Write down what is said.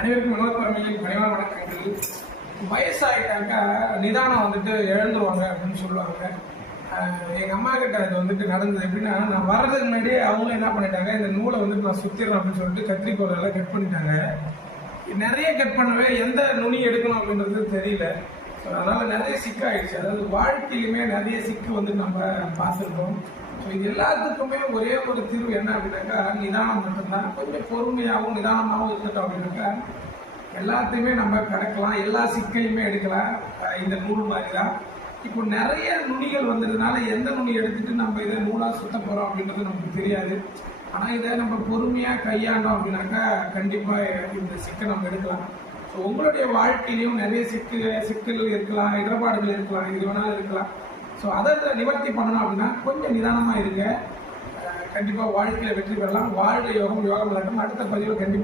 அனைவருக்கும் வினோத்பரமையின் பணிவான வணக்கங்கள். வயசாகிட்டாக்க நிதானம் வந்துட்டு இழந்துருவாங்க அப்படின்னு சொல்லுவாங்க. எங்கள் அம்மா கிட்ட அது வந்துட்டு நடந்தது. எப்படின்னா, நான் வர்றதுக்கு முன்னாடியே அவங்களும் என்ன பண்ணிட்டாங்க, இந்த நூலை வந்துட்டு நான் சுற்றிடுறேன் அப்படின்னு சொல்லிட்டு கத்திரிக்கோலெல்லாம் கட் பண்ணிட்டாங்க. நிறைய கட் பண்ணவே எந்த நுனி எடுக்கணும் அப்படின்றது தெரியல. ஸோ அதனால் நிறைய சிக்காயிடுச்சு. அதாவது வாழ்க்கையிலுமே நிறைய சிக்கு வந்து நம்ம பார்த்துருக்கோம். ஸோ இது எல்லாத்துக்குமே ஒரே ஒரு தீர்வு என்ன அப்படின்னாக்கா, நிதானம் மட்டும்தான். கொஞ்சம் பொறுமையாகவும் நிதானமாகவும் இருந்துட்டோம் அப்படின்னாக்கா எல்லாத்தையுமே நம்ம கடக்கலாம், எல்லா சிக்கையுமே எடுக்கலாம். இந்த நூல் மாதிரி தான். இப்போ நிறைய நுனிகள் வந்ததுனால எந்த நுனி எடுத்துட்டு நம்ம இதை நூலாக சுத்த போகிறோம் அப்படின்றது நமக்கு தெரியாது. ஆனால் இதை நம்ம பொறுமையாக கையாண்டோம் அப்படின்னாக்கா கண்டிப்பாக இந்த சிக்கை நம்ம எடுக்கலாம். ஸோ உங்களுடைய வாழ்க்கையிலையும் நிறைய சிக்கல்கள் இருக்கலாம், இடர்பாடுகள் இருக்கலாம், இது வேணாலும் இருக்கலாம். ஸோ அதை நிவர்த்தி பண்ணணும் அப்படின்னா கொஞ்சம் நிதானமாக இருங்க. கண்டிப்பாக வாழ்க்கையில் வெற்றி பெறலாம். வாழ்க்கை யோகம் யோகம் நடக்கும். அடுத்த பதிவில் கண்டிப்பாக